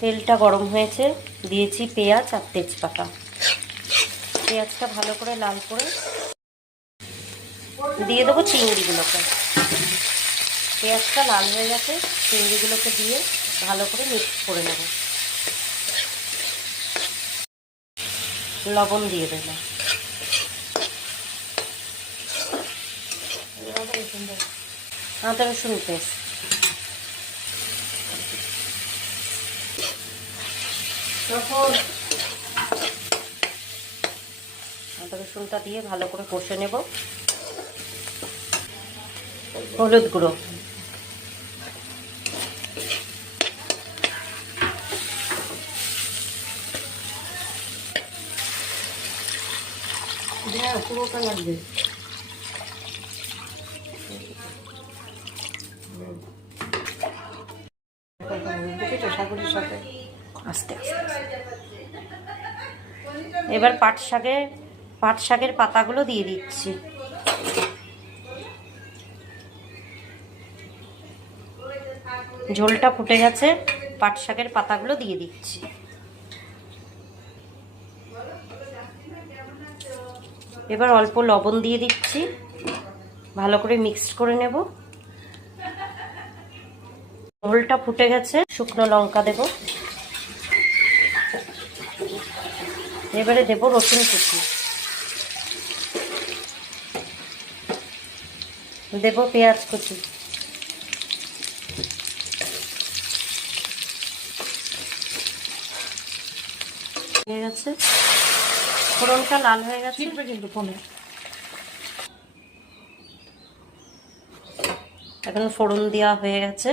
তেলটা গরম হয়েছে, দিয়েছি পেঁয়াজ আর তেজপাতা। পেঁয়াজটা ভালো করে লাল করে দিয়ে দেবো চিংড়িগুলোকে। পেঁয়াজটা লাল হয়ে গেছে, চিংড়িগুলোকে দিয়ে ভালো করে মিক্স করে নেব। লবণ দিয়ে দেবো। আদা রসুন পেস্ট, আদা রসুনটা দিয়ে ভালো করে কষে নেব। হলুদ গুঁড়ো, পুরোটা লাগবে। আস্তে আস্তে এবার পাট শাকের পাতাগুলো দিয়ে দিচ্ছি। ঝোলটা ফুটে গেছে, পাট শাকের পাতাগুলো দিয়ে দিচ্ছি। এবার অল্প লবণ দিয়ে দিচ্ছি, ভালো করে মিক্সড করে নেব। ঝোলটা ফুটে গেছে, শুকনো লঙ্কা দেব। এবারে দেব রসুন কুচি, দেব পেঁয়াজ কুচি, হয়ে গেছে। ফোড়নটা লাল হয়ে গেছে কিন্তু কমে, এখন ফোড়ন দেওয়া হয়ে গেছে।